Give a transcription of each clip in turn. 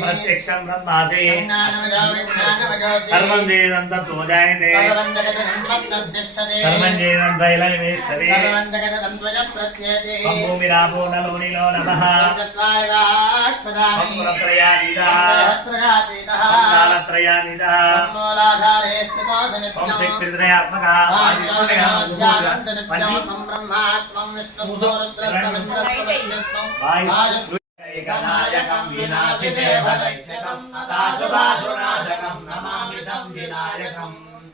प्रत्यक्षं ब्रह्मासि सर्वं वेदन्त पूजायते सर्वं वेदन्त इलमेष्टते भूमिरापो नलो नीलो नमः ॐ शक्तित्रयात्मका नायकं विनाशिते भदैत्यकं नाशुभाशुनाशकं नमामि तं विनायकं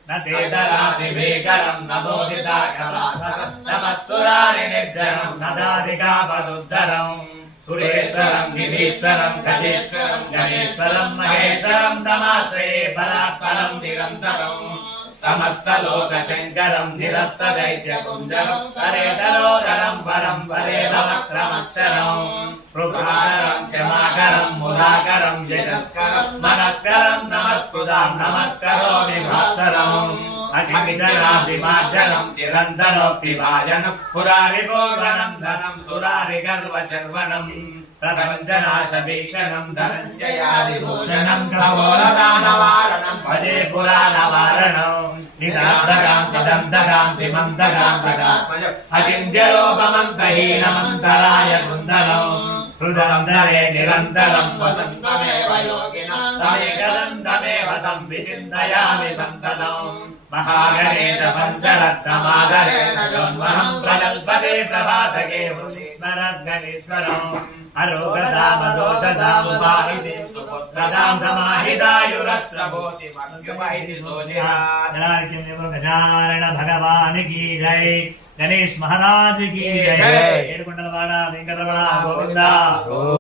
न तेतराति भीकरं न बोधिताकरासकं न मत्सुरारि निर्जरं न दादिकापदुद्धरं सुरेश्वरं गिरीश्वरं गजेश्वरं गणेश्वरं महेश्वरं तमाश्रये परात्परं निरन्तरं समस्तलोकशङ्करं निरस्तदैत्यकुञ्जरं परेतलोदरं परं परेतवक्त्रमक्षरं कृपाकरं क्षमाकरं मुदाकरं यशस्करं मनस्करं नमस्कृतां नमस्करोमि भास्करम् अग्निजलाभिमार्जनं चिरन्तरोक्तिभाजनं पुरारिगोर्वनन्दनं सुरारिगर्वचर्वणं प्रपञ्चनाशभीषणं धनञ्जयादिभूषणं कपोलदानवारणं भजे पुराणवारणं निदान्तकान्तिदन्तकान्तिमन्तकान्तकास्मजम् अचिन्त्यरूपमन्तहीनमन्तराय कुन्दलं हृदन्दरे निरन्तरं वसन्तमेव योगिनं तमेकदन्तमेव तं विचिन्तयामि सन्ततम् महागणेश पञ्चरत्नमादरेण जोन्महं प्रकल्पते प्रभातके हृदीश्वरद्गणेश्वरम् अरोगदामदोषदामुपाहिते सुपुत्रदां समाहितायुरष्ट्रभूतिमनुयुमैति सोजिहार्यं गजानन भगवान की जय गणेश महाराज की जय। 7 కొండలవాడ వెంకటరమణ గోవిందా।